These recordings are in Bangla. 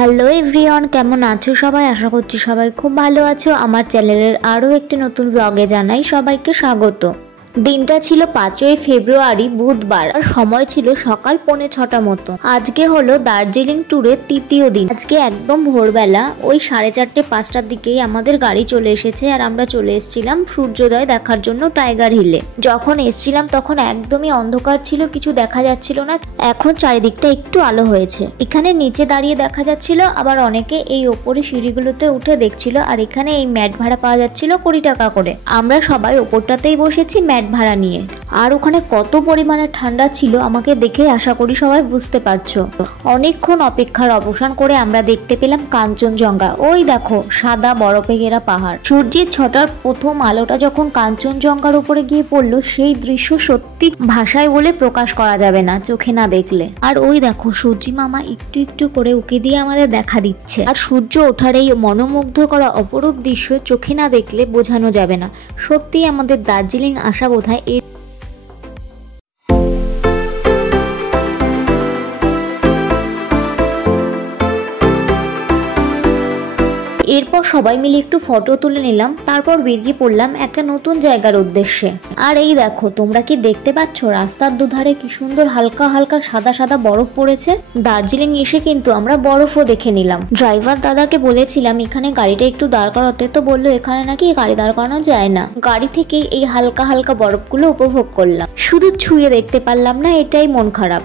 হ্যালো এভরিওয়ান, কেমন আছো সবাই? আশা করছি সবাই খুব ভালো আছো। আমার চ্যানেলের আরও একটি নতুন ব্লগে জানাই সবাইকে স্বাগত। দিনটা ছিল 5ই ফেব্রুয়ারি বুধবার, আর সময় ছিল সকাল 6:45 মতো। আজকে হলো দার্জিলিং ট্যুরের তৃতীয় দিন। আজকে একদম ভোরবেলা ওই 4:30-5টার দিকেই আমাদের গাড়ি চলে এসেছে, আর আমরা চলে এসেছিলাম সূর্যোদয় দেখার জন্য টাইগার হিলে। যখন এসেছিলাম তখন একদমই অন্ধকার ছিল, কিছু দেখা যাচ্ছিল না। এখন চারিদিকটা একটু আলো হয়েছে। এখানে নিচে দাঁড়িয়ে দেখা যাচ্ছিল, আবার অনেকে এই ওপরে সিঁড়িগুলোতে উঠে দেখছিল। আর এখানে এই ম্যাট ভাড়া পাওয়া যাচ্ছিল 20 টাকা করে। আমরা সবাই ওপরটাতেই বসেছি ম্যাট ভাড়া নিয়ে। আর ওখানে কত পরিমাণে ঠান্ডা ছিল আমাকে দেখে আশা করি সবাই বুঝতে পারছো। অনেকক্ষণ অপেক্ষার অবসান করে আমরা দেখতে পেলাম কাঞ্চনজঙ্ঘা। ওই দেখো সাদা বরফে ঘেরা পাহাড়। সূর্যের 6টার প্রথম আলোটা যখন কাঞ্চনজঙ্ঘার উপরে গিয়ে পড়লো, সেই দৃশ্য সত্যি ভাষায় বলে প্রকাশ করা যাবে না চোখে না দেখলে। আর ওই দেখো সূর্যি মামা একটু একটু করে উঁকি দিয়ে আমাদের দেখা দিচ্ছে। আর সূর্য ওঠার এই মনোমুগ্ধ করা অপরূপ দৃশ্য চোখে না দেখলে বোঝানো যাবে না। সত্যি আমাদের দার্জিলিং আসা বোধহয় এরপর সবাই মিলে একটু ফটো তুলে নিলাম। তারপর বেরিয়ে পড়লাম একটা নতুন জায়গার উদ্দেশ্যে। আর এই দেখো, তোমরা কি দেখতে পাচ্ছ রাস্তার দুধারে কি সুন্দর হালকা হালকা সাদা সাদা বরফ পড়েছে। দার্জিলিং এসে কিন্তু আমরা বরফও দেখে নিলাম। ড্রাইভার দাদাকে বলেছিলাম এখানে গাড়িটা একটু দাঁড় করাতে, তো বললো এখানে নাকি গাড়ি দাঁড় করানো যায় না। গাড়ি থেকেই এই হালকা হালকা বরফগুলো উপভোগ করলাম। শুধু ছুঁয়ে দেখতে পারলাম না, এটাই মন খারাপ।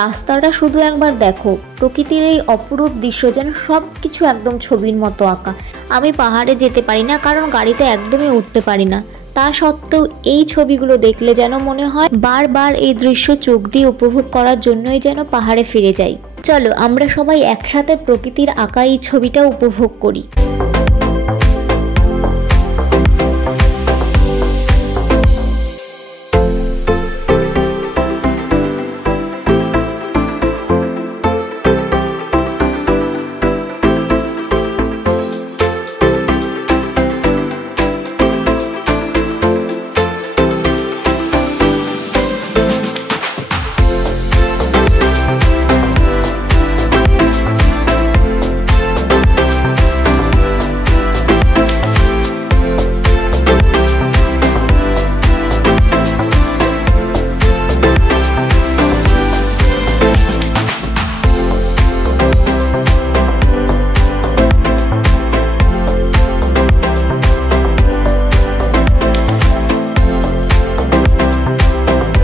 রাস্তাটা শুধু একবার দেখো, প্রকৃতির এই অপরূপ দৃশ্য যেন সবকিছু একদম ছবির মতো আঁকা। আমি পাহাড়ে যেতে পারি না, কারণ গাড়িতে একদমই উঠতে পারি না। তা সত্ত্বেও এই ছবিগুলো দেখলে যেন মনে হয় বারবার এই দৃশ্য চোখ দিয়ে উপভোগ করার জন্যই যেন পাহাড়ে ফিরে যাই। চলো আমরা সবাই একসাথে প্রকৃতির আঁকা এই ছবিটা উপভোগ করি।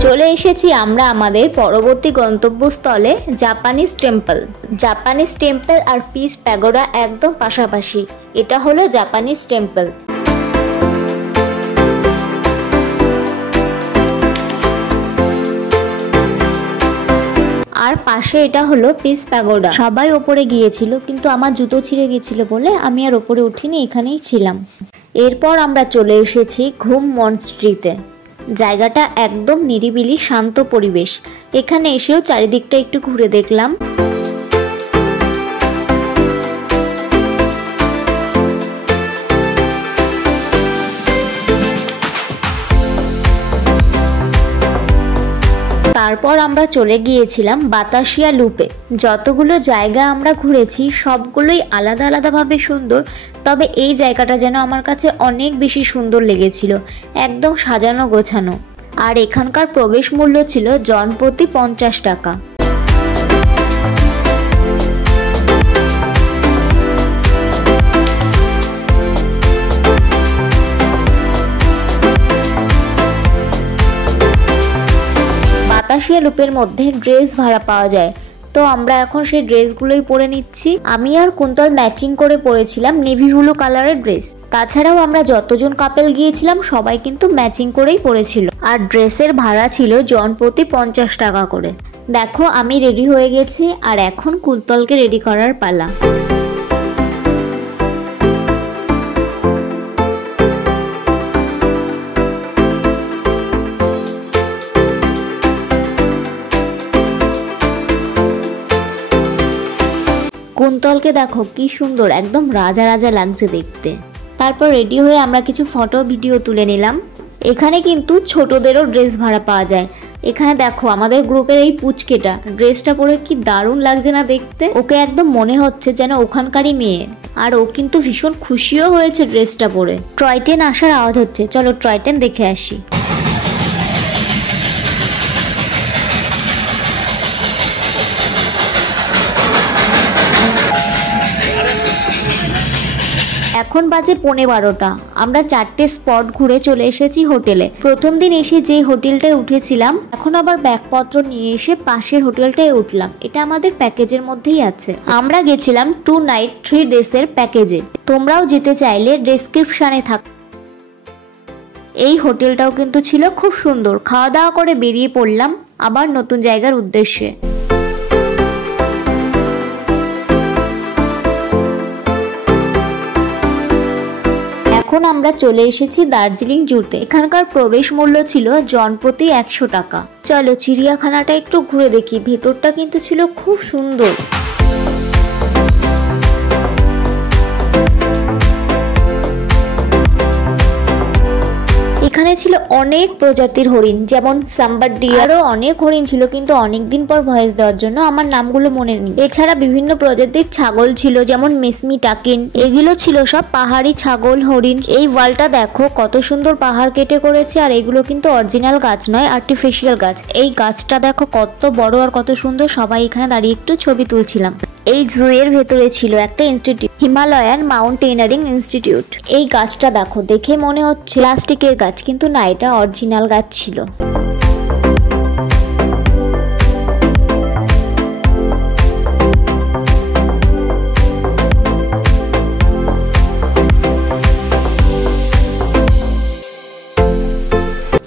চলে এসেছি আমরা আমাদের পরবর্তী গন্তব্যস্থলে জাপানিজ টেম্পল। জাপানিজ টেম্পল আর পিস প্যাগোডা একদম পাশাপাশি। এটা হলো জাপানিজ টেম্পল। আর পাশে এটা হলো পিস প্যাগোডা। সবাই ওপরে গিয়েছিল, কিন্তু আমার জুতো ছিঁড়ে গিয়েছিল বলে আমি আর ওপরে উঠিনি, এখানেই ছিলাম। এরপর আমরা চলে এসেছি ঘুম মনস্ট্রিতে। জায়গাটা একদম নিরিবিলি শান্ত পরিবেশ। এখানে এসেও চারিদিকটা একটু ঘুরে দেখলাম। তারপর আমরা চলে গিয়েছিলাম বাতাসিয়া লুপে। যতগুলো জায়গা আমরা ঘুরেছি সবগুলোই আলাদা আলাদাভাবে সুন্দর, তবে এই জায়গাটা যেন আমার কাছে অনেক বেশি সুন্দর লেগেছিল। একদম সাজানো গোছানো। আর এখানকার প্রবেশ মূল্য ছিল জনপ্রতি 50 টাকা। বাতাসিয়া লুপের মধ্যে ড্রেস ভাড়া পাওয়া যায়, তো আমরা এখন সেই ড্রেসগুলোই পরে নিচ্ছি। আমি আর কুন্তল ম্যাচিং করে পরেছিলাম নেভি ব্লু কালারের ড্রেস। তাছাড়াও আমরা যতজন কাপল গিয়েছিলাম সবাই কিন্তু ম্যাচিং করেই পরেছিল। আর ড্রেসের ভাড়া ছিল জনপ্রতি 50 টাকা করে। দেখো আমি রেডি হয়ে গেছি, আর এখন কুন্তলকে রেডি করার পালা। কুন্তলকে দেখো কি সুন্দর, একদম রাজা রাজা লাগছে দেখতে। তারপর রেডি হয়ে আমরা কিছু ফটো ভিডিও তুলে নিলাম। এখানে কিন্তু ছোটদেরও ড্রেস ভাড়া পাওয়া যায়। এখানে দেখো আমাদের গ্রুপের এই পুচকেটা ড্রেসটা পরে কি দারুণ লাগছে না দেখতে, ওকে একদম মনে হচ্ছে যেন ওখানকারই মেয়ে। আর ও কিন্তু ভীষণ খুশিও হয়েছে ড্রেসটা পরে। টয় ট্রেন আসার আওয়াজ হচ্ছে, চলো টয় ট্রেন দেখে আসি। এখন বাজে 11:15। আমরা 4টে স্পট ঘুরে চলে এসেছি হোটেলে। প্রথম দিন এসে যে হোটেলটায় উঠেছিলাম, এখন আবার ব্যাগপত্র নিয়ে এসে পাশের হোটেলটায় উঠলাম। এটা আমাদের প্যাকেজের মধ্যেই আছে। আমরা গেছিলাম 2 নাইট 3 ডেসের প্যাকেজে। তোমরাও যেতে চাইলে ডেসক্রিপশনে থাক। এই হোটেলটাও কিন্তু ছিল খুব সুন্দর। খাওয়া দাওয়া করে বেরিয়ে পড়লাম আবার নতুন জায়গার উদ্দেশ্যে। এখন আমরা চলে এসেছি দার্জিলিং জুতে। এখানকার প্রবেশ মূল্য ছিল জনপ্রতি 100 টাকা। চলো চিড়িয়াখানাটা একটু ঘুরে দেখি। ভেতরটা কিন্তু ছিল খুব সুন্দর। এখানে ছিল অনেক প্রজাতির হরিণ, যেমন সাম্বার ডিয়ার। আরো অনেক হরিণ ছিল, কিন্তু অনেকদিন পর ভয়েস দেওয়ার জন্য আমার নামগুলো মনে নেই। এছাড়া বিভিন্ন প্রজাতির ছাগল ছিল, যেমন মেসমি টাকিন। এগুলো ছিল সব পাহাড়ি ছাগল হরিণ। এই ওয়ালটা দেখো কত সুন্দর পাহাড় কেটে করেছে। আর এগুলো কিন্তু অরিজিনাল গাছ নয়, আর্টিফিশিয়াল গাছ। এই গাছটা দেখো কত বড় আর কত সুন্দর। সবাই এখানে দাঁড়িয়ে একটু ছবি তুলছিলাম। এই জু এর ভেতরে ছিল একটা ইনস্টিটিউট, হিমালয়ান মাউন্টেনারিং ইনস্টিটিউট। এই গাছটা দেখো, দেখে মনে হচ্ছে প্লাস্টিকের গাছ, কিন্তু না, এটা অরিজিনাল গাছ ছিল।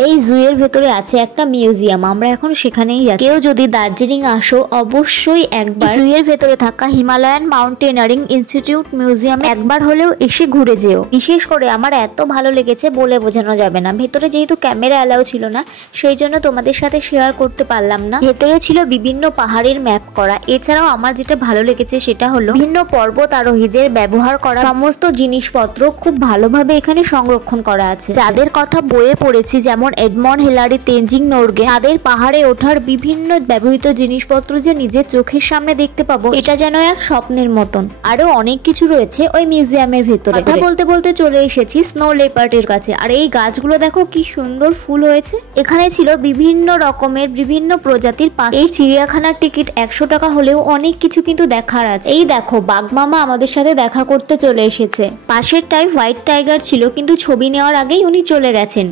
এই জু এর ভেতরে আছে একটা মিউজিয়াম। আমরা এখন সেখানেই যাচ্ছি। কেউ যদি দার্জিলিং আসো, অবশ্যই একবার জু এর ভেতরে থাকা হিমালয়ান মাউন্টেনারিং ইনস্টিটিউট মিউজিয়ামে একবার হলেও এসে ঘুরে যেও। বিশেষ করে আমার এত ভালো লেগেছে, বলে বোঝানো যাবে না। ভেতরে যেহেতু ক্যামেরা অ্যালাউ ছিল না, সেই জন্য তোমাদের সাথে শেয়ার করতে পারলাম না। ভেতরে ছিল বিভিন্ন পাহাড়ের ম্যাপ করা। এছাড়াও আমার যেটা ভালো লেগেছে সেটা হলো বিভিন্ন পর্বত আরোহীদের ব্যবহার করা সমস্ত জিনিসপত্র খুব ভালোভাবে এখানে সংরক্ষণ করা আছে। যাদের কথা বইয়ে পড়েছি, যেমন এডমন্ড হিলারি, তেনজিং নোরগে, তাদের পাহাড়ে ওঠার বিভিন্ন ব্যবহৃত জিনিসপত্র যে নিজের চোখের সামনে দেখতে পাবো, এটা যেন এক স্বপ্নের মতন। আরো অনেক কিছু রয়েছে ওই মিউজিয়ামের ভেতরে। কথা বলতে বলতে চলে এসেছি স্নো লেপার্ডের কাছে। আর এই গাছগুলো দেখো কি সুন্দর ফুল হয়েছে। এখানে ছিল বিভিন্ন রকমের বিভিন্ন প্রজাতির পাখি। এই চিড়িয়াখানার টিকিট 100 টাকা হলেও অনেক কিছু কিন্তু দেখার আছে। এই দেখো বাঘমামা আমাদের সাথে দেখা করতে চলে এসেছে। পাশেরটাই হোয়াইট টাইগার ছিল, কিন্তু ছবি নেওয়ার আগেই উনি চলে গেছেন।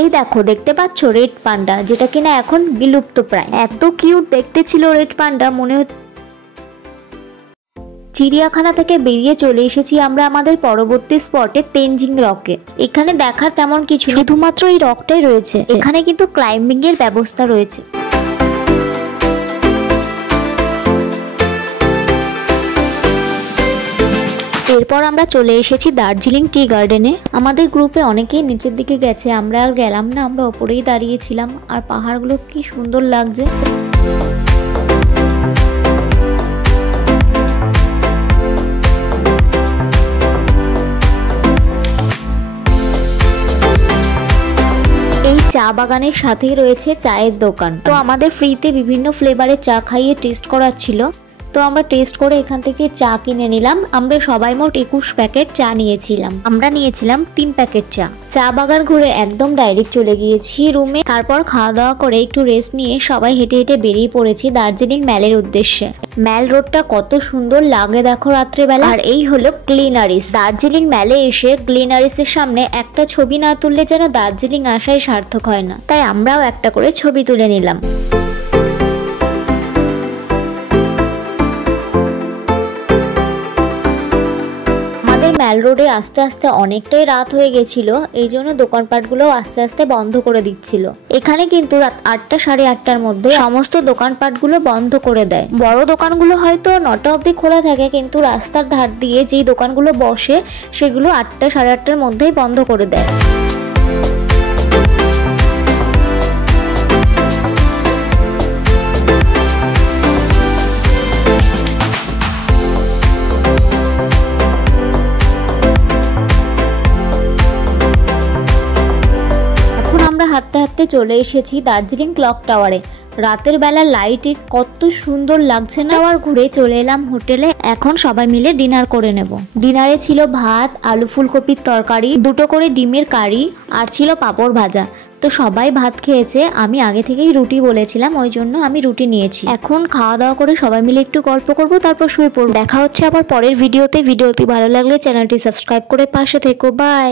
এই দেখো দেখতে পাচ্ছ রেড পান্ডা, যেটা কিনা এখন বিলুপ্ত প্রায়। এত কিউট দেখতে ছিল রেড পান্ডা, মনে হচ্ছে। চিড়িয়াখানা থেকে বেরিয়ে চলে এসেছি আমরা আমাদের পরবর্তী স্পটে, তেনজিং রকে। এখানে দেখার তেমন কিছু, শুধুমাত্র এই রকটাই রয়েছে। এখানে কিন্তু ক্লাইম্বিং এর ব্যবস্থা রয়েছে। এরপর আমরা চলে এসেছি দার্জিলিং টি গার্ডেনে। আমাদের গ্রুপে অনেকেই নিচের দিকে গেছে, আমরা আর গেলাম না। আমরা ওপরেই দাঁড়িয়েছিলাম। আর পাহাড়গুলো কি সুন্দর লাগছে। এই চা বাগানের সাথেই রয়েছে চায়ের দোকান। তো আমাদের ফ্রিতে বিভিন্ন ফ্লেভারের চা খাইয়ে টেস্ট করাচ্ছিল। তো আমরা টেস্ট করে এখান থেকে চা কিনে নিলাম। আমরা সবাই মোট 21 প্যাকেট চা নিয়েছিলাম। আমরা নিয়েছিলাম 3 প্যাকেট চা। চা বাগান ঘুরে একদম ডাইরেক্ট চলে গিয়েছি রুমে। তারপর খাওয়া দাওয়া করে একটু রেস্ট নিয়ে সবাই হেঁটে হেঁটে বেরিয়ে পড়েছি দার্জিলিং ম্যালের উদ্দেশ্যে। ম্যাল রোডটা কত সুন্দর লাগে দেখো রাত্রেবেলা। আর এই হলো গ্লিনারিস। দার্জিলিং ম্যালে এসে গ্লিনারিসের সামনে একটা ছবি না তুললে যেন দার্জিলিং আসাই সার্থক হয় না। তাই আমরাও একটা করে ছবি তুলে নিলাম। ম্যাল রোডে আস্তে আস্তে অনেকটাই রাত হয়ে গেছিল, এই জন্য দোকানপাটগুলো আস্তে আস্তে বন্ধ করে দিচ্ছিল। এখানে কিন্তু রাত 8টা সাড়ে 8টার মধ্যে সমস্ত দোকানপাটগুলো বন্ধ করে দেয়। বড় দোকানগুলো হয়তো 9টা অবধি খোলা থাকে, কিন্তু রাস্তার ধার দিয়ে যেই দোকানগুলো বসে সেগুলো 8টা সাড়ে 8টার মধ্যেই বন্ধ করে দেয়। হাঁটতে হাঁটতে চলে এসেছি দার্জিলিং ক্লক টাওয়ারে। রাতের বেলা লাইটে কত সুন্দর লাগছে না। আবার ঘুরে চলে এলাম হোটেলে। এখন সবাই মিলে ডিনার করে নেব। ডিনারে ছিল ভাত, আলু ফুলকপির তরকারি, 2টো করে ডিমের কারি আর ছিল পাঁপড় ভাজা। তো সবাই ভাত খেয়েছে, আমি আগে থেকেই রুটি বলেছিলাম, ওই জন্য আমি রুটি নিয়েছি। এখন খাওয়া দাওয়া করে সবাই মিলে একটু গল্প করব, তারপর শুয়ে পড়ব। দেখা হচ্ছে আবার পরের ভিডিওতে। ভিডিওটি ভালো লাগলে চ্যানেলটি সাবস্ক্রাইব করে পাশে থেকো। বাই।